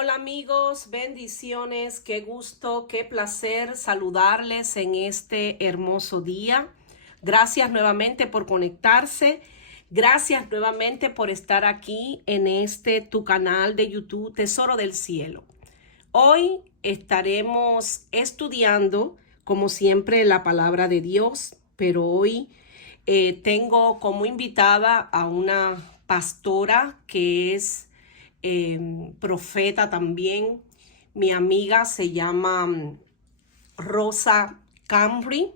Hola amigos, bendiciones, qué gusto, qué placer saludarles en este hermoso día. Gracias nuevamente por conectarse. Gracias nuevamente por estar aquí en tu canal de YouTube, Tesoro del Cielo. Hoy estaremos estudiando, como siempre, la palabra de Dios, pero hoy tengo como invitada a una pastora que es profeta también. Mi amiga se llama Rosa Cambry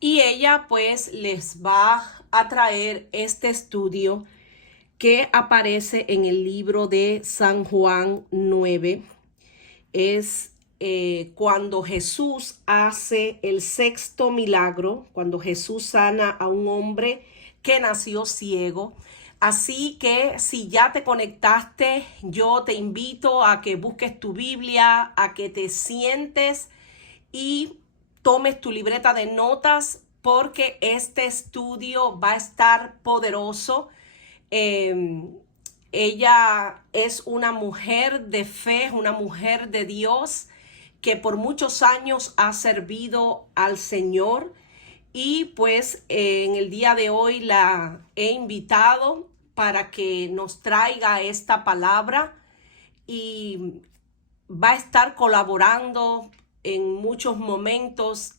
y ella pues les va a traer este estudio que aparece en el libro de San Juan 9. Es cuando Jesús hace el sexto milagro, cuando Jesús sana a un hombre que nació ciego. Así que si ya te conectaste, yo te invito a que busques tu Biblia, a que te sientes y tomes tu libreta de notas, porque este estudio va a estar poderoso. Ella es una mujer de fe, una mujer de Dios que por muchos años ha servido al Señor, y pues en el día de hoy la he invitado para que nos traiga esta palabra y va a estar colaborando en muchos momentos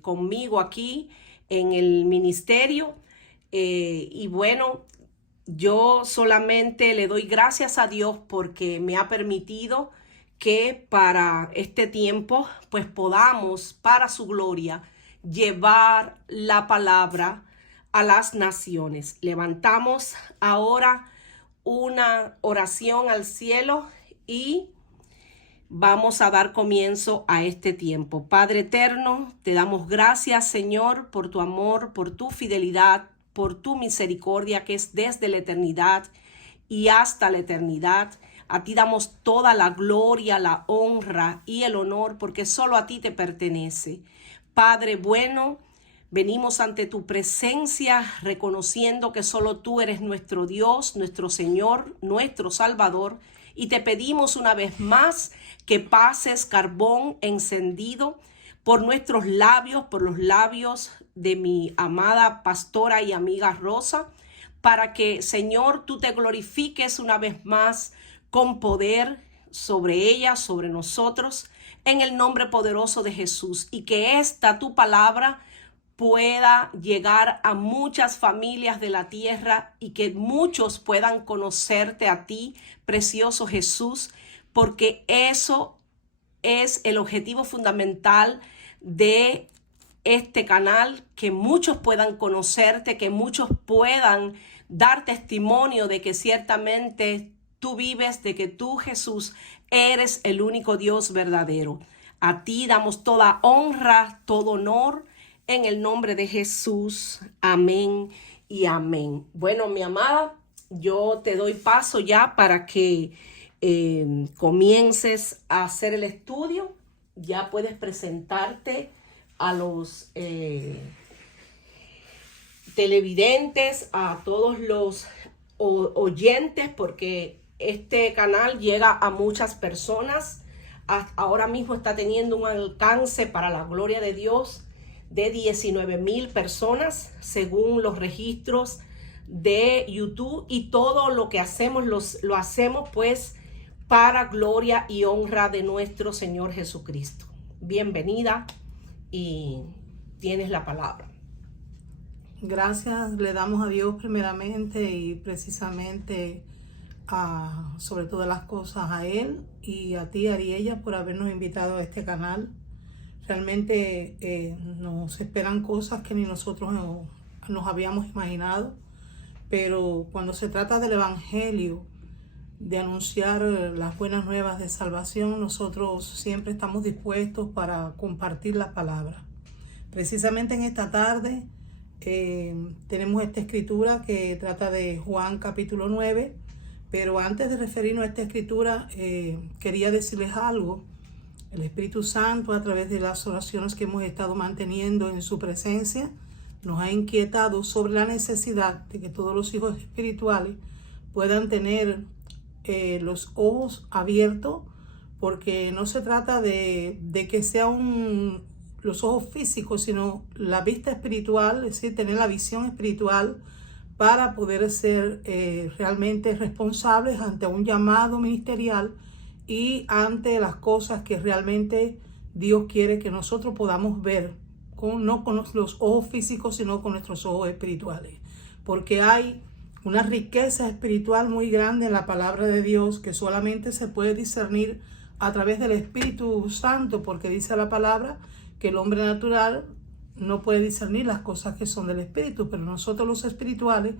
conmigo aquí en el ministerio. Y bueno, yo solamente le doy gracias a Dios porque me ha permitido que para este tiempo pues podamos, para su gloria, llevar la palabra a las naciones. Levantamos ahora una oración al cielo y vamos a dar comienzo a este tiempo. Padre eterno, te damos gracias, Señor, por tu amor, por tu fidelidad, por tu misericordia que es desde la eternidad y hasta la eternidad. A ti damos toda la gloria, la honra y el honor, porque solo a ti te pertenece. Padre bueno, venimos ante tu presencia reconociendo que solo tú eres nuestro Dios, nuestro Señor, nuestro Salvador, y te pedimos una vez más que pases carbón encendido por nuestros labios, por los labios de mi amada pastora y amiga Rosa, para que, Señor, tú te glorifiques una vez más con poder sobre ella, sobre nosotros, en el nombre poderoso de Jesús, y que esta tu palabra pueda llegar a muchas familias de la tierra y que muchos puedan conocerte a ti, precioso Jesús, porque eso es el objetivo fundamental de este canal, que muchos puedan conocerte, que muchos puedan dar testimonio de que ciertamente tú vives, de que tú, Jesús, eres el único Dios verdadero. A ti damos toda honra, todo honor, en el nombre de Jesús. Amén y amén. Bueno, mi amada, yo te doy paso ya para que comiences a hacer el estudio. Ya puedes presentarte a los televidentes, a todos los oyentes, porque este canal llega a muchas personas. Ahora mismo está teniendo un alcance, para la gloria de Dios, de 19,000 personas según los registros de YouTube, y todo lo que hacemos lo hacemos pues para gloria y honra de nuestro Señor Jesucristo. Bienvenida y tienes la palabra. Gracias le damos a Dios primeramente y precisamente sobre todas las cosas a Él y a ti, Ariella, por habernos invitado a este canal. Realmente nos esperan cosas que ni nosotros nos habíamos imaginado, pero cuando se trata del Evangelio, de anunciar las buenas nuevas de salvación, nosotros siempre estamos dispuestos para compartir la palabra. Precisamente en esta tarde tenemos esta escritura que trata de Juan capítulo 9, pero antes de referirnos a esta escritura quería decirles algo. El Espíritu Santo, a través de las oraciones que hemos estado manteniendo en su presencia, nos ha inquietado sobre la necesidad de que todos los hijos espirituales puedan tener los ojos abiertos, porque no se trata de que sean los ojos físicos, sino la vista espiritual, es decir, tener la visión espiritual para poder ser realmente responsables ante un llamado ministerial y ante las cosas que realmente Dios quiere que nosotros podamos ver, no con los ojos físicos, sino con nuestros ojos espirituales. Porque hay una riqueza espiritual muy grande en la palabra de Dios que solamente se puede discernir a través del Espíritu Santo, porque dice la palabra que el hombre natural no puede discernir las cosas que son del Espíritu, pero nosotros los espirituales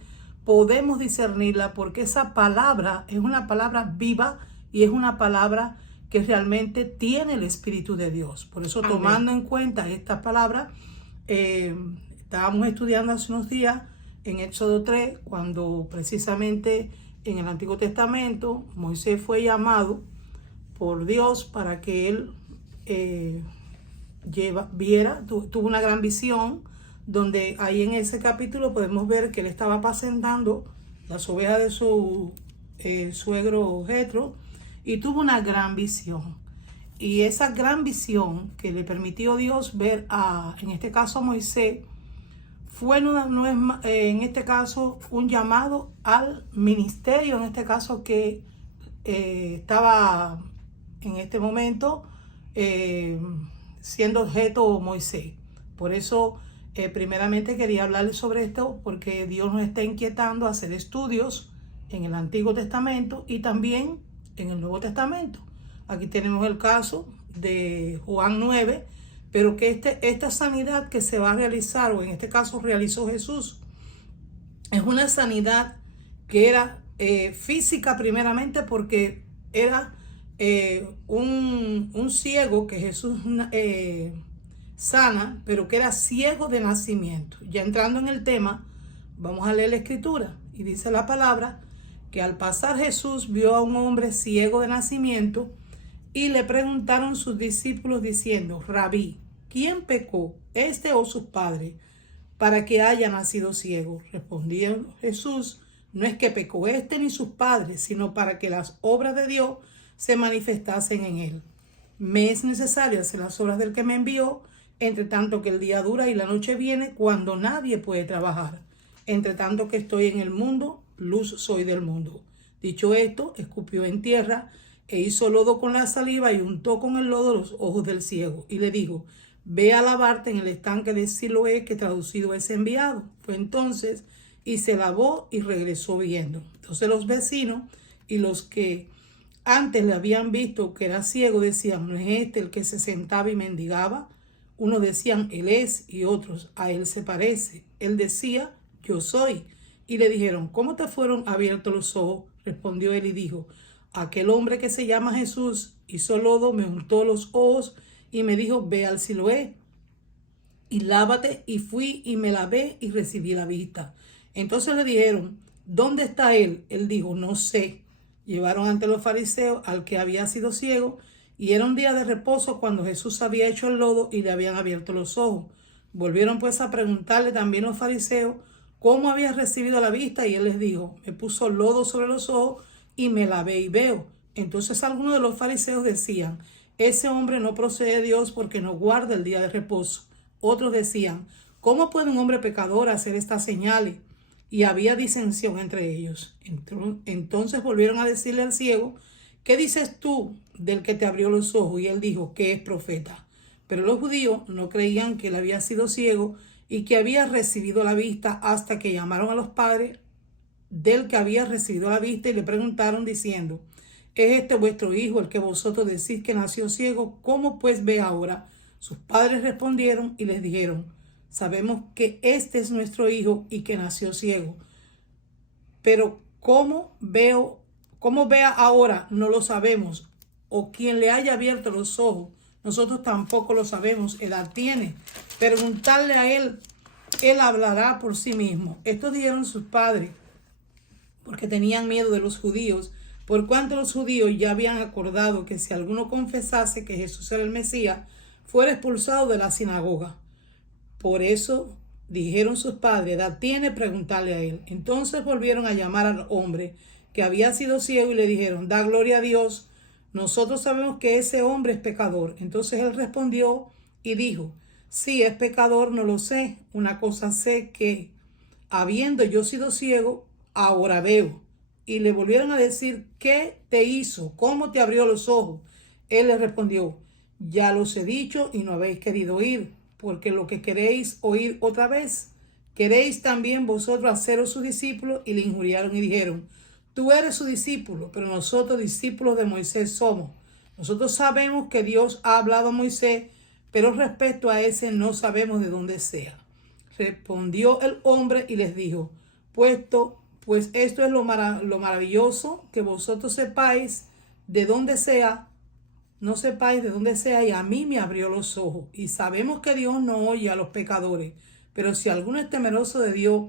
podemos discernirla, porque esa palabra es una palabra viva y es una palabra que realmente tiene el Espíritu de Dios. Por eso, amén, tomando en cuenta esta palabra, estábamos estudiando hace unos días en Éxodo 3, cuando precisamente en el Antiguo Testamento Moisés fue llamado por Dios para que él tuvo una gran visión, donde ahí en ese capítulo podemos ver que él estaba apacentando las ovejas de su suegro Jetro, y tuvo una gran visión. Y esa gran visión que le permitió Dios ver en este caso a Moisés, fue en este caso un llamado al ministerio, en este caso que estaba en este momento siendo objeto Moisés. Por eso primeramente quería hablarles sobre esto, porque Dios nos está inquietando a hacer estudios en el Antiguo Testamento y también en el Nuevo Testamento. Aquí tenemos el caso de Juan 9, pero que esta sanidad que se va a realizar, o en este caso realizó Jesús, es una sanidad que era física primeramente, porque era un ciego que Jesús sana, pero que era ciego de nacimiento. Ya entrando en el tema, vamos a leer la escritura, y dice la palabra que al pasar Jesús vio a un hombre ciego de nacimiento, y le preguntaron sus discípulos diciendo: Rabí, ¿quién pecó, este o sus padres, para que haya nacido ciego? Respondió Jesús: no es que pecó este ni sus padres, sino para que las obras de Dios se manifestasen en él. Me es necesario hacer las obras del que me envió, entre tanto que el día dura y la noche viene, cuando nadie puede trabajar. Entre tanto que estoy en el mundo, luz soy del mundo. Dicho esto, escupió en tierra e hizo lodo con la saliva y untó con el lodo los ojos del ciego, y le dijo: ve a lavarte en el estanque de Siloé, que traducido es enviado. Fue entonces y se lavó y regresó viendo. Entonces los vecinos y los que antes le habían visto que era ciego decían: ¿no es este el que se sentaba y mendigaba? Unos decían: él es, y otros: a él se parece. Él decía: yo soy. Y le dijeron: ¿cómo te fueron abiertos los ojos? Respondió él y dijo: aquel hombre que se llama Jesús hizo lodo, me untó los ojos y me dijo: ve al Siloé y lávate. Y fui y me lavé y recibí la vista. Entonces le dijeron: ¿dónde está él? Él dijo: no sé. Llevaron ante los fariseos al que había sido ciego, y era un día de reposo cuando Jesús había hecho el lodo y le habían abierto los ojos. Volvieron pues a preguntarle también los fariseos cómo había recibido la vista, y él les dijo: me puso lodo sobre los ojos y me lavé y veo. Entonces algunos de los fariseos decían: ese hombre no procede de Dios, porque no guarda el día de reposo. Otros decían: ¿cómo puede un hombre pecador hacer estas señales? Y había disensión entre ellos. Entonces volvieron a decirle al ciego: ¿qué dices tú del que te abrió los ojos? Y él dijo que es profeta. Pero los judíos no creían que él había sido ciego y que había recibido la vista, hasta que llamaron a los padres del que había recibido la vista y le preguntaron diciendo: ¿es este vuestro hijo, el que vosotros decís que nació ciego? ¿Cómo pues ve ahora? Sus padres respondieron y les dijeron: sabemos que este es nuestro hijo y que nació ciego, pero cómo vea ahora no lo sabemos, o quien le haya abierto los ojos, nosotros tampoco lo sabemos. Edad tiene, preguntarle a él, él hablará por sí mismo. Esto dijeron sus padres porque tenían miedo de los judíos, por cuanto los judíos ya habían acordado que si alguno confesase que Jesús era el Mesías, fuera expulsado de la sinagoga. Por eso dijeron sus padres: edad tiene, preguntarle a él. Entonces volvieron a llamar al hombre que había sido ciego, y le dijeron: da gloria a Dios, nosotros sabemos que ese hombre es pecador. Entonces él respondió y dijo: sí, es pecador, no lo sé. Una cosa sé, que habiendo yo sido ciego, ahora veo. Y le volvieron a decir: ¿qué te hizo? ¿Cómo te abrió los ojos? Él les respondió: ya los he dicho y no habéis querido oír, porque lo que queréis oír otra vez. ¿Queréis también vosotros haceros sus discípulos? Y le injuriaron y dijeron: tú eres su discípulo, pero nosotros discípulos de Moisés somos. Nosotros sabemos que Dios ha hablado a Moisés, pero respecto a ese no sabemos de dónde sea. Respondió el hombre y les dijo: pues esto es lo maravilloso, que vosotros sepáis de dónde sea, no sepáis de dónde sea, y a mí me abrió los ojos. Y sabemos que Dios no oye a los pecadores, pero si alguno es temeroso de Dios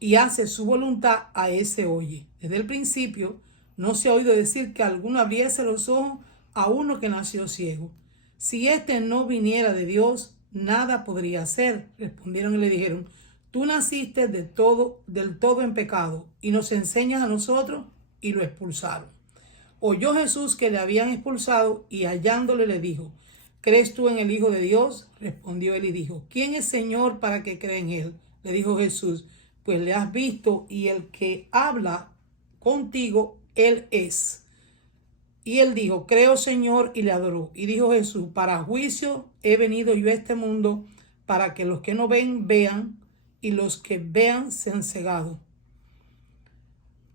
y hace su voluntad, a ese oye. Desde el principio no se ha oído decir que alguno abriese los ojos a uno que nació ciego. Si éste no viniera de Dios, nada podría hacer. Respondieron y le dijeron: tú naciste del todo en pecado, y nos enseñas a nosotros. Y lo expulsaron. Oyó Jesús que le habían expulsado, y hallándole le dijo: ¿crees tú en el Hijo de Dios? Respondió él y dijo: ¿quién es Señor para que crea en él? Le dijo Jesús: pues le has visto, y el que habla contigo, él es. Y él dijo: creo, Señor, y le adoró. Y dijo Jesús: para juicio he venido yo a este mundo, para que los que no ven, vean, y los que vean sean cegados.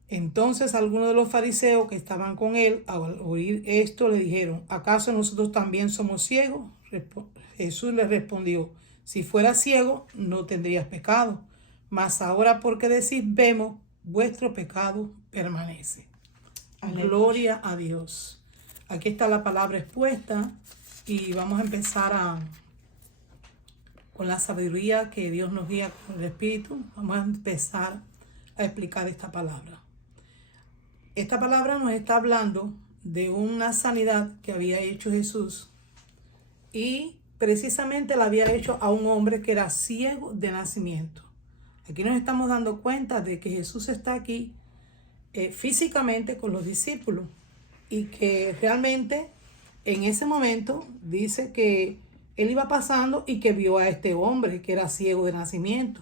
Entonces algunos de los fariseos que estaban con él, al oír esto, le dijeron: ¿acaso nosotros también somos ciegos? Jesús les respondió: si fueras ciego, no tendrías pecado. Mas ahora, porque decís vemos, vuestro pecado permanece. Aleluya. Gloria a Dios. Aquí está la palabra expuesta, y vamos a empezar con la sabiduría que Dios nos guía con el Espíritu. Vamos a empezar a explicar esta palabra. Esta palabra nos está hablando de una sanidad que había hecho Jesús, y precisamente la había hecho a un hombre que era ciego de nacimiento. Aquí nos estamos dando cuenta de que Jesús está aquí físicamente con los discípulos, y que realmente en ese momento dice que él iba pasando y que vio a este hombre que era ciego de nacimiento.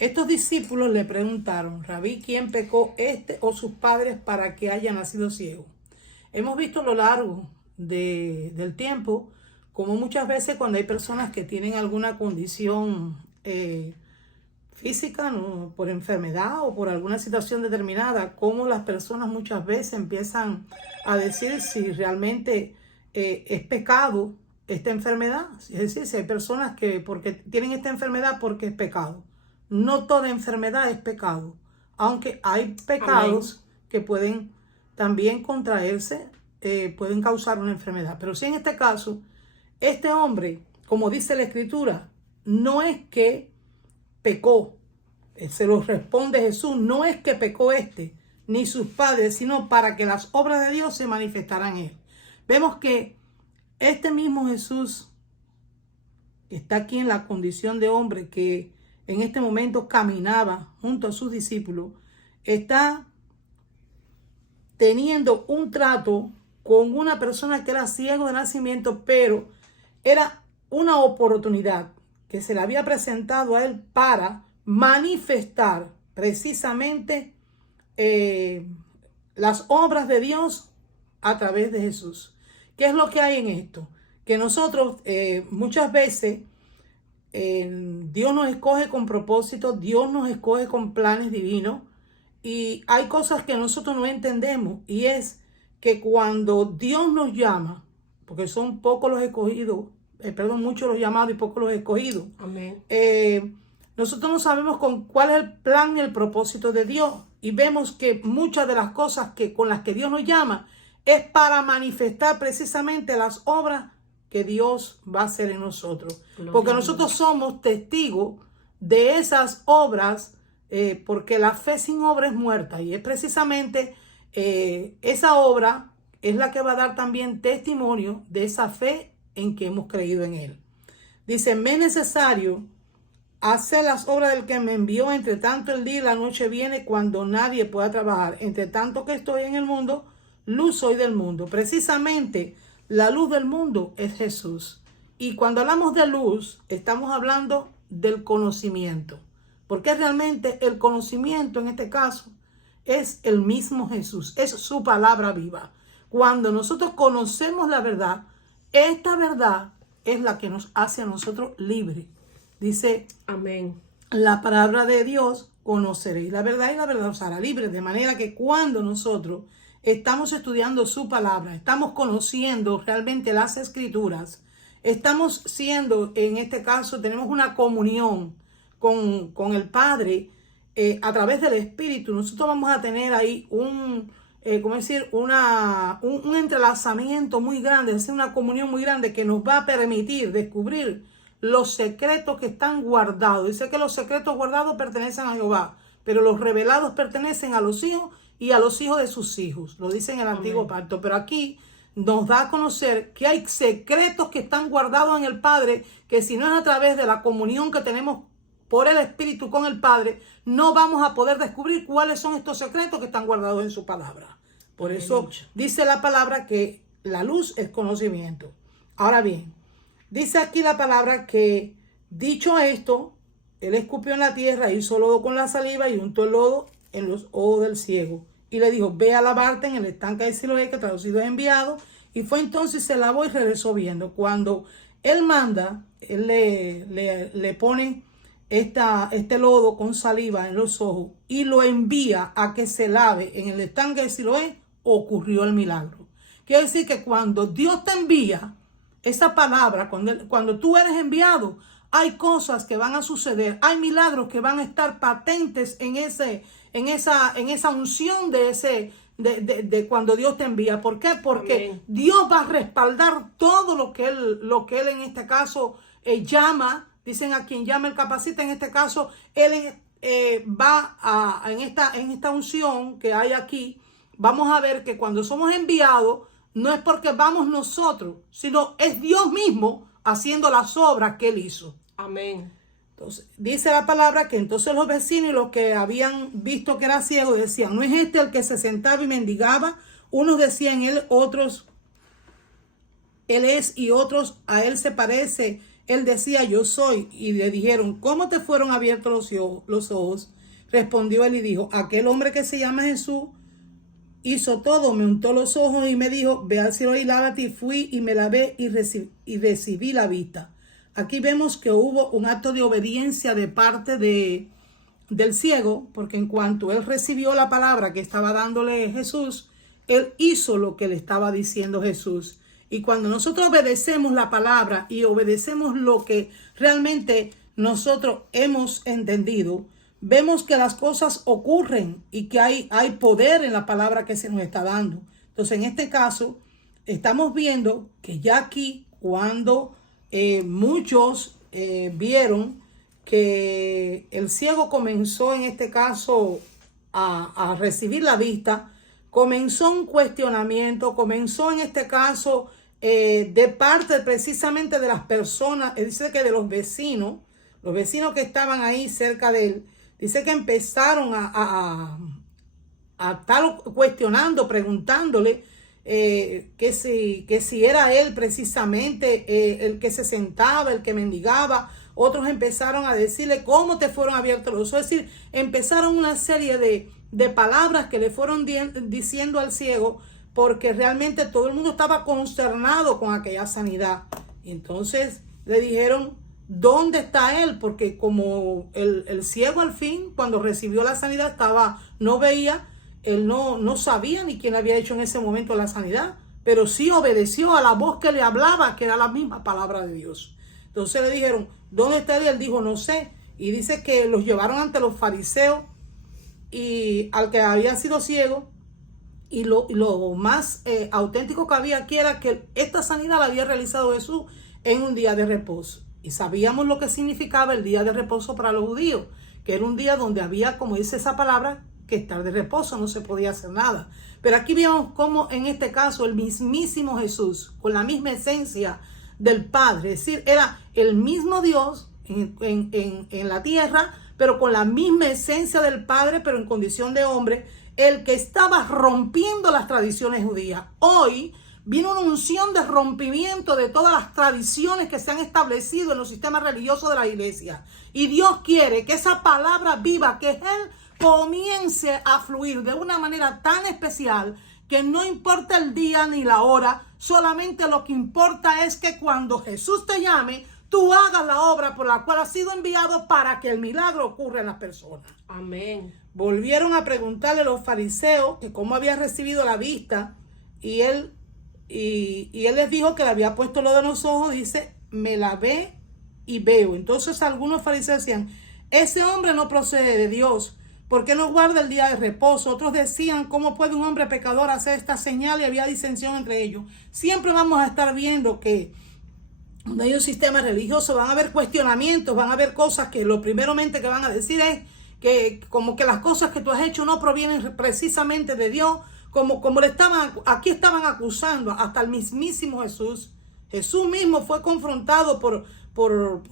Estos discípulos le preguntaron: Rabí, ¿quién pecó, este o sus padres, para que haya nacido ciego? Hemos visto a lo largo del tiempo como muchas veces cuando hay personas que tienen alguna condición física, ¿no?, por enfermedad o por alguna situación determinada, como las personas muchas veces empiezan a decir si realmente es pecado esta enfermedad. Es decir, si hay personas que porque tienen esta enfermedad porque es pecado. No toda enfermedad es pecado, aunque hay pecados que pueden también contraerse, pueden causar una enfermedad. Pero sí, en este caso, este hombre, como dice la Escritura, no es que pecó, se lo responde Jesús: no es que pecó ni sus padres, sino para que las obras de Dios se manifestaran en él. Vemos que este mismo Jesús, que está aquí en la condición de hombre, que en este momento caminaba junto a sus discípulos, está teniendo un trato con una persona que era ciego de nacimiento, pero era una oportunidad que se le había presentado a él para manifestar precisamente las obras de Dios a través de Jesús. ¿Qué es lo que hay en esto? Que nosotros muchas veces Dios nos escoge con propósito, Dios nos escoge con planes divinos, y hay cosas que nosotros no entendemos, y es que cuando Dios nos llama, porque son pocos los escogidos, muchos los llamados y pocos los escogidos. Amén. Nosotros no sabemos cuál es el plan y el propósito de Dios, y vemos que muchas de las cosas con las que Dios nos llama es para manifestar precisamente las obras que Dios va a hacer en nosotros. Porque nosotros somos testigos de esas obras, porque la fe sin obra es muerta, y es precisamente esa obra es la que va a dar también testimonio de esa fe en que hemos creído en Él. Dice: me es necesario hacer las obras del que me envió, entre tanto el día y la noche viene cuando nadie pueda trabajar. Entre tanto que estoy en el mundo, luz soy del mundo. Precisamente la luz del mundo es Jesús. Y cuando hablamos de luz, estamos hablando del conocimiento. Porque realmente el conocimiento en este caso es el mismo Jesús, es su palabra viva. Cuando nosotros conocemos la verdad, esta verdad es la que nos hace a nosotros libres. Dice, Amén. la palabra de Dios conoceréis la verdad y la verdad os hará libres. De manera que cuando nosotros estamos estudiando su palabra, estamos conociendo realmente las escrituras, estamos siendo, en este caso, tenemos una comunión con el Padre a través del Espíritu. Nosotros vamos a tener ahí un entrelazamiento muy grande, es decir, una comunión muy grande que nos va a permitir descubrir los secretos que están guardados. Dice que los secretos guardados pertenecen a Jehová, pero los revelados pertenecen a los hijos y a los hijos de sus hijos. Lo dice en el Antiguo Pacto. Pero aquí nos da a conocer que hay secretos que están guardados en el Padre, que si no es a través de la comunión que tenemos por el Espíritu con el Padre, no vamos a poder descubrir cuáles son estos secretos que están guardados en su palabra. Por eso dice la palabra que la luz es conocimiento. Ahora bien, dice aquí la palabra que, dicho esto, él escupió en la tierra, hizo lodo con la saliva y untó el lodo en los ojos del ciego. Y le dijo, ve a lavarte en el estanque de Siloé, que traducido es enviado. Y fue entonces, se lavó y regresó viendo. Cuando él manda, él le pone este lodo con saliva en los ojos y lo envía a que se lave en el estanque de Siloé, ocurrió el milagro. Quiere decir que cuando Dios te envía esa palabra, cuando tú eres enviado, hay cosas que van a suceder, hay milagros que van a estar patentes en esa unción de cuando Dios te envía. ¿Por qué? Porque Amén. Dios va a respaldar todo lo que él en este caso llama. Dicen a quien llama el capacita. En este caso, él va en esta unción que hay aquí. Vamos a ver que cuando somos enviados, no es porque vamos nosotros, sino es Dios mismo haciendo las obras que él hizo. Amén. Entonces, dice la palabra que entonces los vecinos y los que habían visto que era ciego decían, ¿no es este el que se sentaba y mendigaba? Unos decían él, otros, él es, y otros, a él se parece. Él decía, yo soy. Y le dijeron, ¿cómo te fueron abiertos los ojos? Respondió él y dijo, aquel hombre que se llama Jesús hizo todo, me untó los ojos y me dijo, ve al cielo y lávate. Y fui y me lavé y recibí la vista. Aquí vemos que hubo un acto de obediencia de parte del ciego, porque en cuanto él recibió la palabra que estaba dándole Jesús, él hizo lo que le estaba diciendo Jesús. Y cuando nosotros obedecemos la palabra y obedecemos lo que realmente nosotros hemos entendido, vemos que las cosas ocurren y que hay poder en la palabra que se nos está dando. Entonces, en este caso, estamos viendo que ya aquí, cuando muchos vieron que el ciego comenzó, en este caso, a recibir la vista, comenzó un cuestionamiento, comenzó en este caso de parte precisamente de las personas, dice que de los vecinos que estaban ahí cerca de él, dice que empezaron a estar cuestionando, preguntándole que si era él precisamente el que se sentaba, el que mendigaba. Otros empezaron a decirle, ¿cómo te fueron abiertos los ojos? Es decir, empezaron una serie de palabras que le fueron diciendo al ciego, porque realmente todo el mundo estaba consternado con aquella sanidad. Y entonces le dijeron, ¿dónde está él? Porque como el ciego al fin, cuando recibió la sanidad, no veía, él no sabía ni quién había hecho en ese momento la sanidad, pero sí obedeció a la voz que le hablaba, que era la misma palabra de Dios. Entonces le dijeron, ¿dónde está él? Y él dijo, no sé. Y dice que los llevaron ante los fariseos y al que había sido ciego. Y lo más auténtico que había aquí era que esta sanidad la había realizado Jesús en un día de reposo. Y sabíamos lo que significaba el día de reposo para los judíos, que era un día donde había, como dice esa palabra, que estar de reposo, no se podía hacer nada. Pero aquí vemos cómo en este caso el mismísimo Jesús, con la misma esencia del Padre, es decir, era el mismo Dios en la tierra, pero con la misma esencia del Padre, pero en condición de hombre, el que estaba rompiendo las tradiciones judías. Hoy viene una unción de rompimiento de todas las tradiciones que se han establecido en los sistemas religiosos de la iglesia. Y Dios quiere que esa palabra viva, que Él comience a fluir de una manera tan especial que no importa el día ni la hora, solamente lo que importa es que cuando Jesús te llame, tú hagas la obra por la cual has sido enviado para que el milagro ocurra en las personas. Amén. Volvieron a preguntarle a los fariseos que cómo había recibido la vista, y él les dijo que le había puesto lo de los ojos. Dice, me la ve y veo. Entonces algunos fariseos decían, ese hombre no procede de Dios, ¿por qué no guarda el día de reposo? Otros decían, ¿cómo puede un hombre pecador hacer esta señal? Y había disensión entre ellos. Siempre vamos a estar viendo que donde hay un sistema religioso van a haber cuestionamientos, van a haber cosas que lo primeramente que van a decir es que como que las cosas que tú has hecho no provienen precisamente de Dios, como aquí estaban acusando hasta el mismísimo Jesús. Jesús mismo fue confrontado por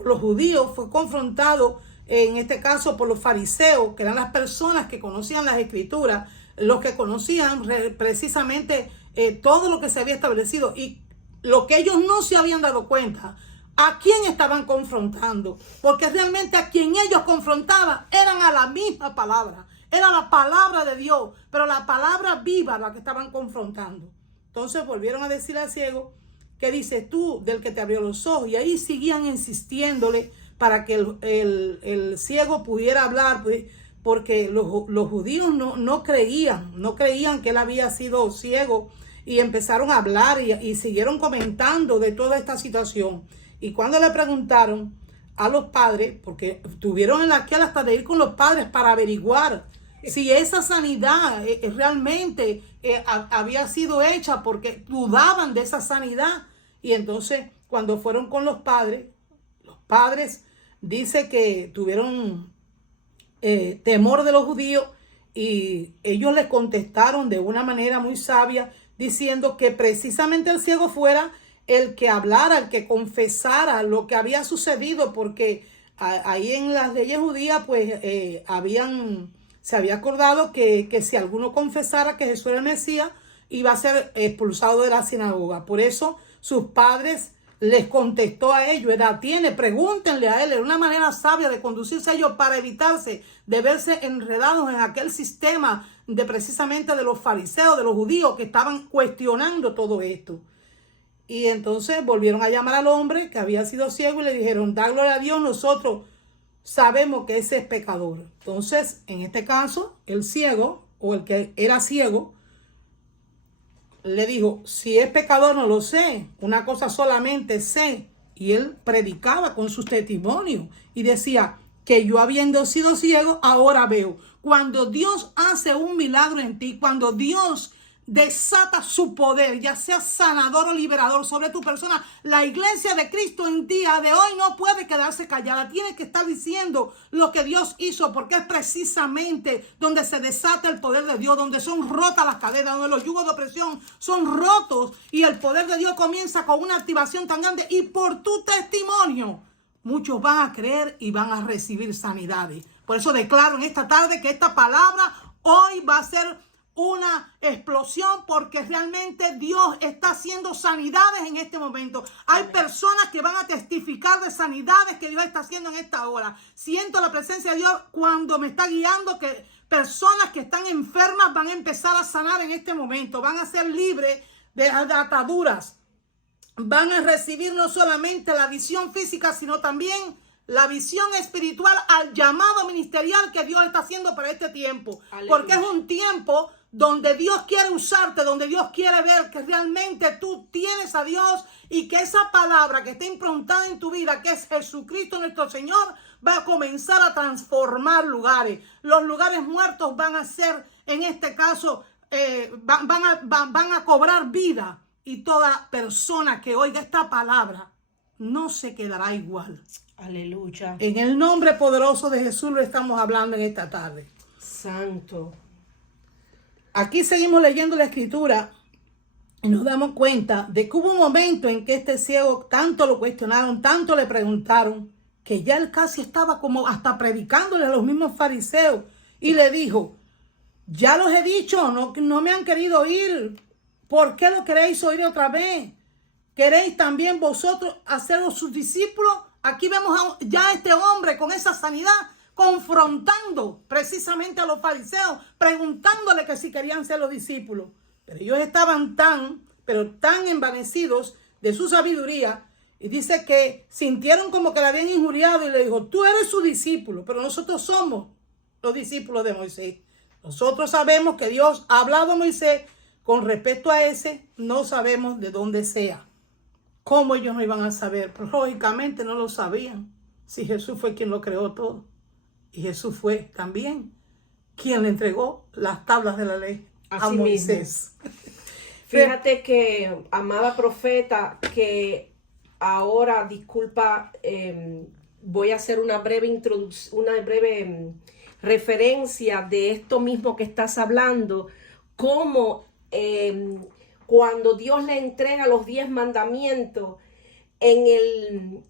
los judíos, fue confrontado en este caso por los fariseos, que eran las personas que conocían las escrituras, los que conocían precisamente todo lo que se había establecido, y lo que ellos no se habían dado cuenta, ¿a quién estaban confrontando? Porque realmente a quien ellos confrontaban eran a la misma palabra. Era la palabra de Dios, pero la palabra viva la que estaban confrontando. Entonces volvieron a decir al ciego, ¿qué dices tú del que te abrió los ojos? Y ahí seguían insistiéndole para que el ciego pudiera hablar, porque los judíos no creían que él había sido ciego. Y empezaron a hablar y siguieron comentando de toda esta situación. Y cuando le preguntaron a los padres, porque tuvieron en la que hasta de ir con los padres para averiguar si esa sanidad realmente había sido hecha, porque dudaban de esa sanidad. Y entonces cuando fueron con los padres dice que tuvieron temor de los judíos, y ellos les contestaron de una manera muy sabia, diciendo que precisamente el ciego fuera el que hablara, el que confesara lo que había sucedido, porque ahí en las leyes judías pues se había acordado que si alguno confesara que Jesús era el Mesías, iba a ser expulsado de la sinagoga. Por eso sus padres les contestó a ellos, pregúntenle a él, era una manera sabia de conducirse a ellos para evitarse de verse enredados en aquel sistema de precisamente de los fariseos, de los judíos que estaban cuestionando todo esto. Y entonces volvieron a llamar al hombre que había sido ciego y le dijeron, da gloria a Dios, nosotros sabemos que ese es pecador. Entonces, en este caso, el ciego, o el que era ciego, le dijo, si es pecador no lo sé, una cosa solamente sé. Y él predicaba con sus testimonios y decía que yo habiendo sido ciego, ahora veo. Cuando Dios hace un milagro en ti, cuando Dios desata su poder, ya sea sanador o liberador sobre tu persona, la iglesia de Cristo en día de hoy no puede quedarse callada, tiene que estar diciendo lo que Dios hizo, porque es precisamente donde se desata el poder de Dios, donde son rotas las cadenas, donde los yugos de opresión son rotos y el poder de Dios comienza con una activación tan grande, y por tu testimonio muchos van a creer y van a recibir sanidades. Por eso declaro en esta tarde que esta palabra hoy va a ser una explosión, porque realmente Dios está haciendo sanidades en este momento. Hay personas que van a testificar de sanidades que Dios está haciendo en esta hora. Siento la presencia de Dios cuando me está guiando, que personas que están enfermas van a empezar a sanar en este momento, van a ser libres de ataduras, van a recibir no solamente la visión física, sino también la visión espiritual al llamado ministerial que Dios está haciendo para este tiempo. Aleluya. Porque es un tiempo donde Dios quiere usarte, donde Dios quiere ver que realmente tú tienes a Dios, y que esa palabra que está improntada en tu vida, que es Jesucristo nuestro Señor, va a comenzar a transformar lugares. Los lugares muertos van a ser, en este caso, van a cobrar vida, y toda persona que oiga esta palabra no se quedará igual. Aleluya. En el nombre poderoso de Jesús lo estamos hablando en esta tarde. Santo. Aquí seguimos leyendo la escritura y nos damos cuenta de que hubo un momento en que este ciego tanto lo cuestionaron, tanto le preguntaron, que ya él casi estaba como hasta predicándole a los mismos fariseos, y le dijo: ya los he dicho, no me han querido oír. ¿Por qué lo queréis oír otra vez? ¿Queréis también vosotros haceros sus discípulos? Aquí vemos ya a este hombre con esa sanidad, confrontando precisamente a los fariseos, preguntándole que si querían ser los discípulos. Pero ellos estaban tan envanecidos de su sabiduría, y dice que sintieron como que le habían injuriado, y le dijo: tú eres su discípulo, pero nosotros somos los discípulos de Moisés. Nosotros sabemos que Dios ha hablado a Moisés. Con respecto a ese, no sabemos de dónde sea. ¿Cómo ellos no iban a saber? Pues, lógicamente no lo sabían, si Jesús fue quien lo creó todo. Y Jesús fue también quien le entregó las tablas de la ley a Moisés. Fíjate que, amada profeta, que ahora, disculpa, voy a hacer una breve referencia de esto mismo que estás hablando, como cuando Dios le entrega los 10 mandamientos, en el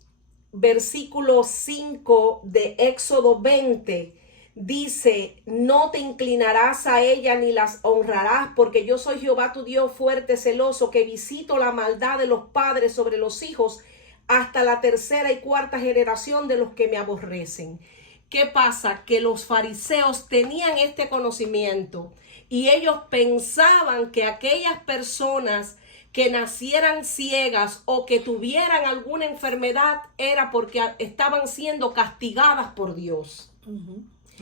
versículo 5 de Éxodo 20, dice: no te inclinarás a ella ni las honrarás, porque yo soy Jehová tu Dios fuerte, celoso, que visito la maldad de los padres sobre los hijos hasta la 3ª y 4ª generación de los que me aborrecen. ¿Qué pasa? Que los fariseos tenían este conocimiento, y ellos pensaban que aquellas personas que nacieran ciegas o que tuvieran alguna enfermedad era porque estaban siendo castigadas por Dios.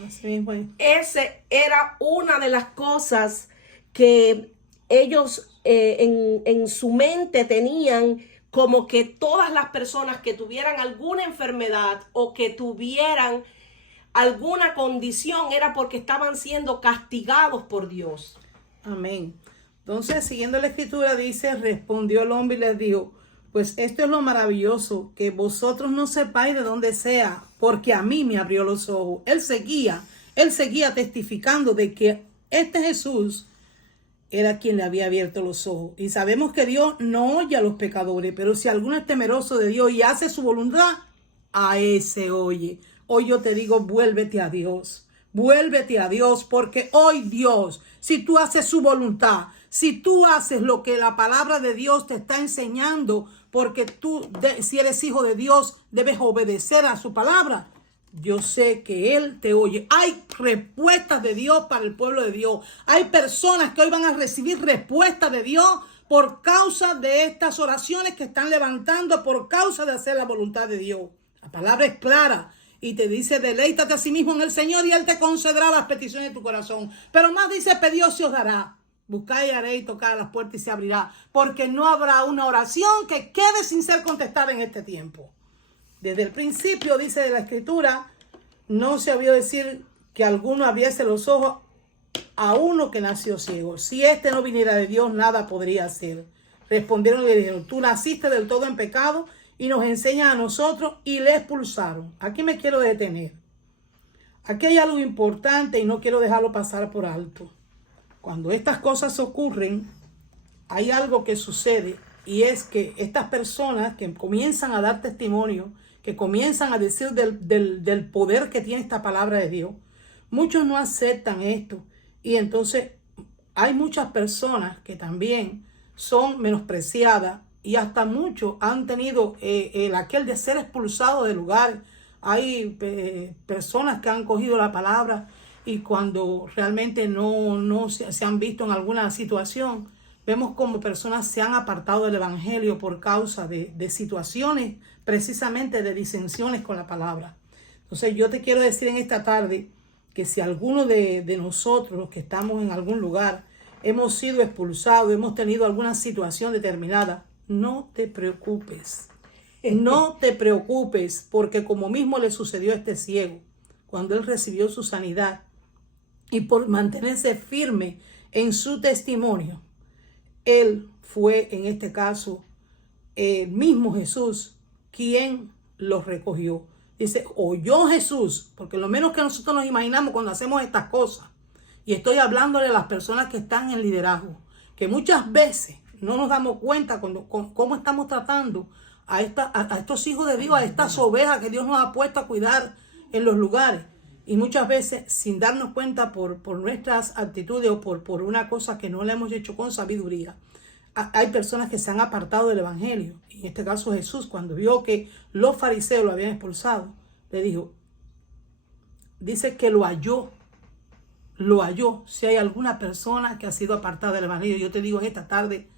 Así mismo es. Ese era una de las cosas que ellos en su mente tenían, como que todas las personas que tuvieran alguna enfermedad o que tuvieran alguna condición era porque estaban siendo castigados por Dios. Amén. Entonces, siguiendo la escritura, dice: respondió el hombre y les dijo: pues esto es lo maravilloso, que vosotros no sepáis de dónde sea, porque a mí me abrió los ojos. Él seguía testificando de que este Jesús era quien le había abierto los ojos. Y sabemos que Dios no oye a los pecadores, pero si alguno es temeroso de Dios y hace su voluntad, a ese oye. Hoy yo te digo: vuélvete a Dios. Vuélvete a Dios, porque hoy Dios, si tú haces su voluntad, si tú haces lo que la palabra de Dios te está enseñando, porque tú, si eres hijo de Dios, debes obedecer a su palabra. Yo sé que Él te oye. Hay respuestas de Dios para el pueblo de Dios. Hay personas que hoy van a recibir respuestas de Dios por causa de estas oraciones que están levantando, por causa de hacer la voluntad de Dios. La palabra es clara y te dice: deleítate a sí mismo en el Señor y Él te concederá las peticiones de tu corazón. Pero más dice: pedid y os dará. Buscad y haréis, tocad a las puertas y se abrirá. Porque no habrá una oración que quede sin ser contestada en este tiempo. Desde el principio, dice de la Escritura, no se había decir que alguno abriese los ojos a uno que nació ciego. Si este no viniera de Dios, nada podría hacer. Respondieron y le dijeron: tú naciste del todo en pecado y nos enseñas a nosotros. Y le expulsaron. Aquí me quiero detener. Aquí hay algo importante y no quiero dejarlo pasar por alto. Cuando estas cosas ocurren, hay algo que sucede, y es que estas personas que comienzan a dar testimonio, que comienzan a decir del poder que tiene esta palabra de Dios, muchos no aceptan esto, y entonces hay muchas personas que también son menospreciadas, y hasta muchos han tenido aquel de ser expulsados de lugares. Hay personas que han cogido la palabra y cuando realmente no se han visto en alguna situación, vemos como personas se han apartado del evangelio por causa de situaciones, precisamente de disensiones con la palabra. Entonces yo te quiero decir en esta tarde que si alguno de nosotros, los que estamos en algún lugar, hemos sido expulsados, hemos tenido alguna situación determinada, no te preocupes. No te preocupes, porque como mismo le sucedió a este ciego, cuando él recibió su sanidad, y por mantenerse firme en su testimonio, él fue, en este caso, el mismo Jesús quien los recogió. Dice: oyó Jesús, porque lo menos que nosotros nos imaginamos cuando hacemos estas cosas, y estoy hablándole a las personas que están en liderazgo, que muchas veces no nos damos cuenta cómo estamos tratando a estos hijos de Dios, a estas ovejas que Dios nos ha puesto a cuidar en los lugares. Y muchas veces, sin darnos cuenta por nuestras actitudes o por una cosa que no le hemos hecho con sabiduría, hay personas que se han apartado del evangelio. En este caso Jesús, cuando vio que los fariseos lo habían expulsado, le dijo, dice que lo halló. Si hay alguna persona que ha sido apartada del evangelio, yo te digo en esta tarde,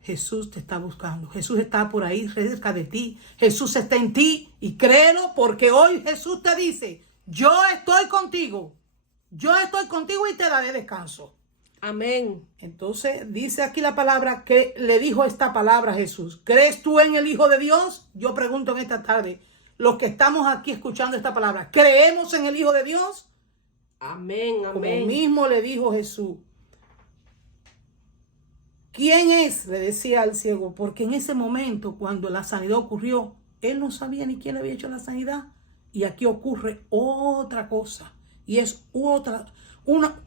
Jesús te está buscando. Jesús está por ahí cerca de ti. Jesús está en ti y créelo, porque hoy Jesús te dice, yo estoy contigo. Yo estoy contigo y te daré descanso. Amén. Entonces dice aquí la palabra que le dijo esta palabra a Jesús. ¿Crees tú en el Hijo de Dios? Yo pregunto en esta tarde, los que estamos aquí escuchando esta palabra, ¿creemos en el Hijo de Dios? Amén, amén. Como mismo le dijo Jesús. ¿Quién es? Le decía al ciego, porque en ese momento, cuando la sanidad ocurrió, él no sabía ni quién le había hecho la sanidad. Y aquí ocurre otra cosa. Y es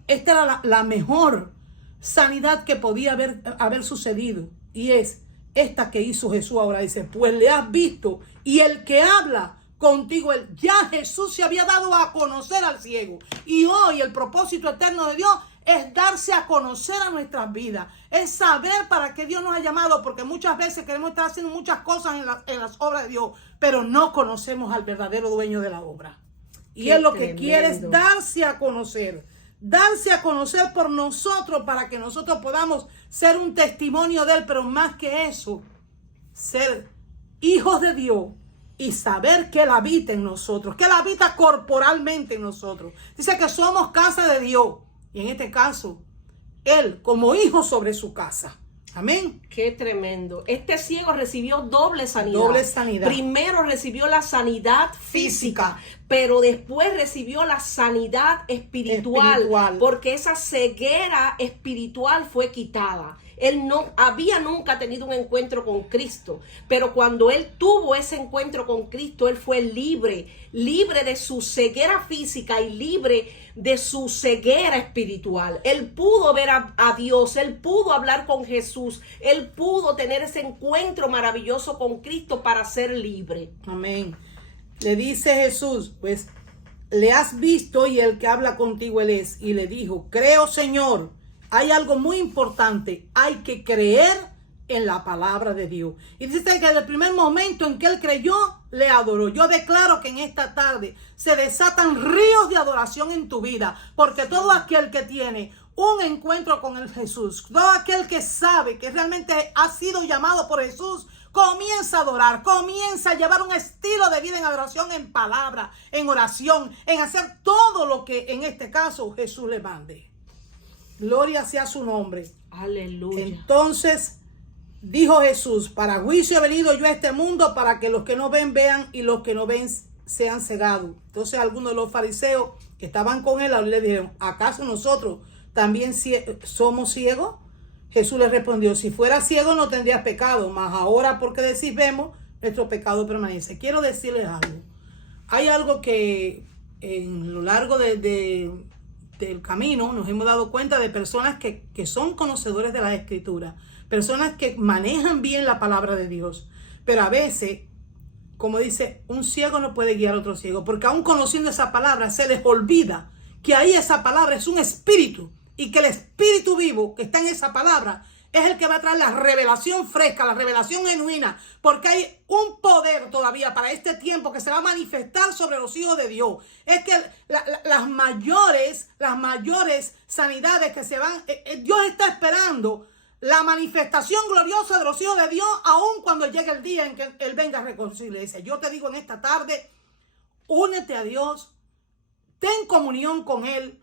esta era la mejor sanidad que podía haber sucedido. Y es esta que hizo Jesús ahora. Dice, pues le has visto. Y el que habla contigo, ya Jesús se había dado a conocer al ciego. Y hoy el propósito eterno de Dios es darse a conocer a nuestras vidas. Es saber para qué Dios nos ha llamado. Porque muchas veces queremos estar haciendo muchas cosas en las obras de Dios, pero no conocemos al verdadero dueño de la obra. Y él lo que quiere es darse a conocer. Darse a conocer por nosotros para que nosotros podamos ser un testimonio de él. Pero más que eso, ser hijos de Dios y saber que él habita en nosotros. Que él habita corporalmente en nosotros. Dice que somos casa de Dios. Y en este caso, él como hijo sobre su casa. Amén. Qué tremendo. Este ciego recibió doble sanidad. Doble sanidad. Primero recibió la sanidad física, pero después recibió la sanidad espiritual. Porque esa ceguera espiritual fue quitada. Él no había nunca tenido un encuentro con Cristo, pero cuando él tuvo ese encuentro con Cristo, él fue libre de su ceguera física y libre de su ceguera espiritual. Él pudo ver a Dios, él pudo hablar con Jesús, él pudo tener ese encuentro maravilloso con Cristo para ser libre. Amén. Le dice Jesús, pues le has visto y el que habla contigo él es. Y le dijo, creo, Señor. Hay algo muy importante, hay que creer en la palabra de Dios. Y dice que desde el primer momento en que él creyó, le adoró. Yo declaro que en esta tarde se desatan ríos de adoración en tu vida, porque todo aquel que tiene un encuentro con el Jesús, todo aquel que sabe que realmente ha sido llamado por Jesús, comienza a adorar, comienza a llevar un estilo de vida en adoración, en palabra, en oración, en hacer todo lo que en este caso Jesús le mande. Gloria sea su nombre. Aleluya. Entonces dijo Jesús, para juicio he venido yo a este mundo, para que los que no ven vean y los que no ven sean cegados. Entonces algunos de los fariseos que estaban con él le dijeron, ¿acaso nosotros también somos ciegos? Jesús les respondió, si fuera ciego no tendrías pecado, mas ahora porque decís vemos, nuestro pecado permanece. Quiero decirles algo. Hay algo que en lo largo del camino nos hemos dado cuenta de personas que son conocedores de la Escritura, personas que manejan bien la palabra de Dios, pero a veces, como dice, un ciego no puede guiar a otro ciego, porque aún conociendo esa palabra se les olvida que ahí esa palabra es un espíritu y que el espíritu vivo que está en esa palabra es el que va a traer la revelación fresca, la revelación genuina, porque hay un poder todavía para este tiempo que se va a manifestar sobre los hijos de Dios. Es que las mayores sanidades que se van, Dios está esperando la manifestación gloriosa de los hijos de Dios, aun cuando llegue el día en que Él venga a reconciliarse. Yo te digo en esta tarde, únete a Dios, ten comunión con Él.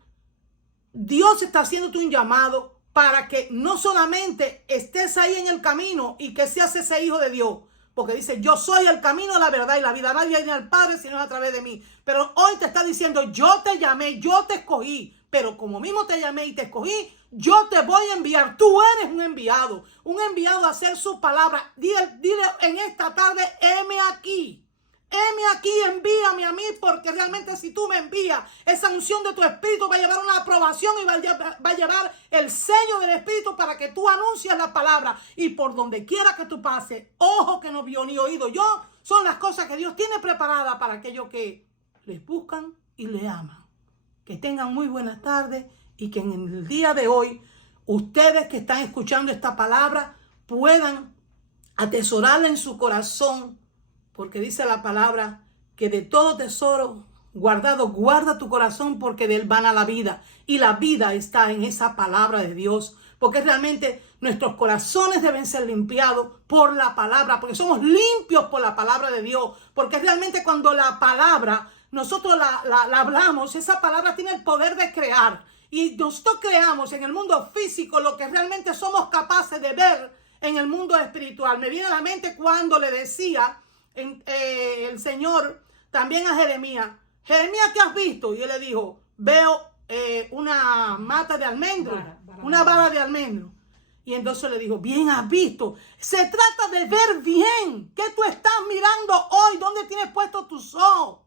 Dios está haciéndote un llamado para que no solamente estés ahí en el camino y que seas ese hijo de Dios, porque dice, yo soy el camino, la verdad y la vida. Nadie viene al Padre sino a través de mí. Pero hoy te está diciendo, yo te llamé, yo te escogí. Pero como mismo te llamé y te escogí, yo te voy a enviar. Tú eres un enviado a hacer su palabra. Dile en esta tarde, heme aquí. heme aquí, envíame a mí, porque realmente si tú me envías, esa unción de tu Espíritu va a llevar una aprobación y va a llevar el sello del Espíritu para que tú anuncies la palabra. Y por donde quiera que tú pases, ojo que no vio ni oído yo, son las cosas que Dios tiene preparadas para aquellos que les buscan y le aman. Que tengan muy buenas tardes y que en el día de hoy, ustedes que están escuchando esta palabra puedan atesorarla en su corazón, porque dice la palabra que de todo tesoro guardado, guarda tu corazón, porque de él van la vida. Y la vida está en esa palabra de Dios, porque realmente nuestros corazones deben ser limpiados por la palabra, porque somos limpios por la palabra de Dios, porque realmente cuando la palabra nosotros la hablamos, esa palabra tiene el poder de crear. Y nosotros creamos en el mundo físico lo que realmente somos capaces de ver en el mundo espiritual. Me viene a la mente cuando le decía el Señor también a Jeremías, Jeremías, ¿qué has visto? Y él le dijo, veo una mata de almendro, una vara de almendro. Y entonces le dijo, bien has visto. Se trata de ver bien. ¿Qué tú estás mirando hoy? ¿Dónde tienes puestos tus ojos?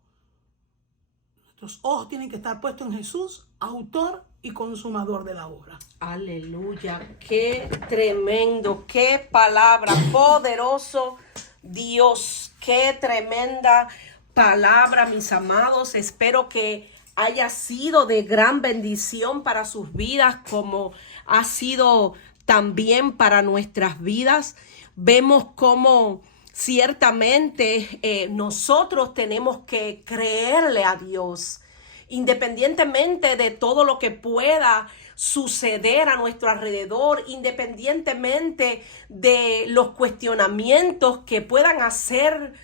Nuestros ojos tienen que estar puestos en Jesús, autor y consumador de la obra. Aleluya, qué tremendo, qué palabra, poderoso Dios, qué tremenda palabra, mis amados. Espero que haya sido de gran bendición para sus vidas, como ha sido también para nuestras vidas. Vemos cómo ciertamente nosotros tenemos que creerle a Dios, independientemente de todo lo que pueda suceder a nuestro alrededor, independientemente de los cuestionamientos que puedan hacer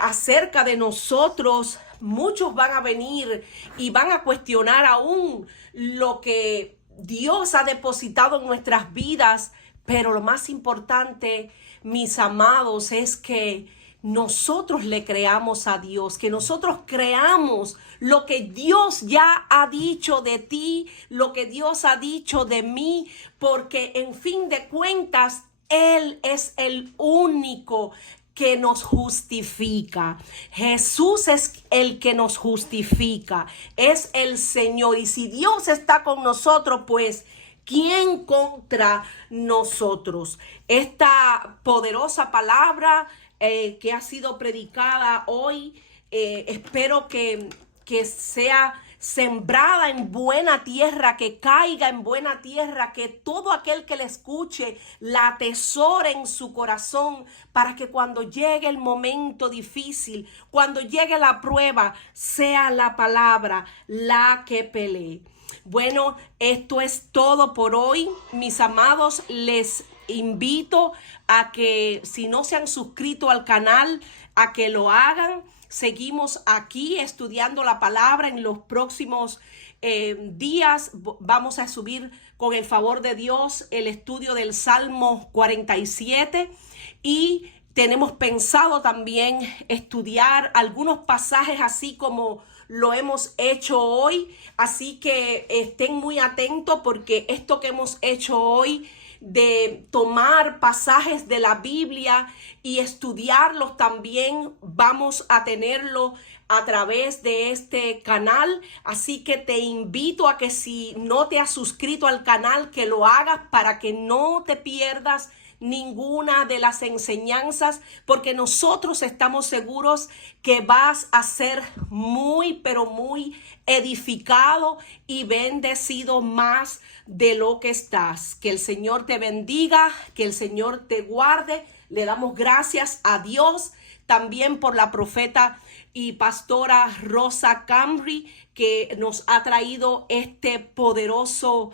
acerca de nosotros. Muchos van a venir y van a cuestionar aún lo que Dios ha depositado en nuestras vidas, pero lo más importante, mis amados, es que nosotros le creamos a Dios, que nosotros creamos lo que Dios ya ha dicho de ti, lo que Dios ha dicho de mí, porque en fin de cuentas, Él es el único que nos justifica. Jesús es el que nos justifica, es el Señor. Y si Dios está con nosotros, pues ¿quién contra nosotros? Esta poderosa palabra que ha sido predicada hoy, espero que sea sembrada en buena tierra, que caiga en buena tierra, que todo aquel que la escuche la atesore en su corazón, para que cuando llegue el momento difícil, cuando llegue la prueba, sea la palabra la que pelee. Bueno, esto es todo por hoy, mis amados. Les invito a que, si no se han suscrito al canal, a que lo hagan. Seguimos aquí estudiando la palabra. En los próximos días vamos a subir, con el favor de Dios, el estudio del Salmo 47, y tenemos pensado también estudiar algunos pasajes así como lo hemos hecho hoy. Así que estén muy atentos, porque esto que hemos hecho hoy, de tomar pasajes de la Biblia y estudiarlos, también vamos a tenerlo a través de este canal. Así que te invito a que, si no te has suscrito al canal, que lo hagas, para que no te pierdas ninguna de las enseñanzas, porque nosotros estamos seguros que vas a ser muy, pero muy edificado y bendecido más de lo que estás. Que el Señor te bendiga, que el Señor te guarde. Le damos gracias a Dios también por la profeta y pastora Rosa Cambry, que nos ha traído este poderoso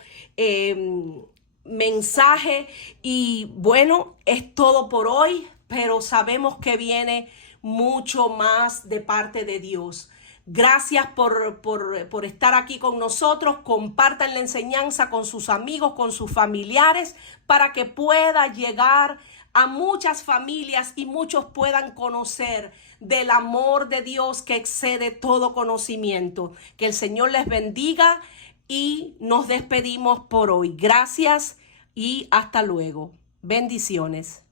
mensaje. Y bueno, es todo por hoy, pero sabemos que viene mucho más de parte de Dios. Gracias por estar aquí con nosotros. Compartan la enseñanza con sus amigos, con sus familiares, para que pueda llegar a muchas familias y muchos puedan conocer del amor de Dios que excede todo conocimiento. Que el Señor les bendiga, y nos despedimos por hoy. Gracias y hasta luego. Bendiciones.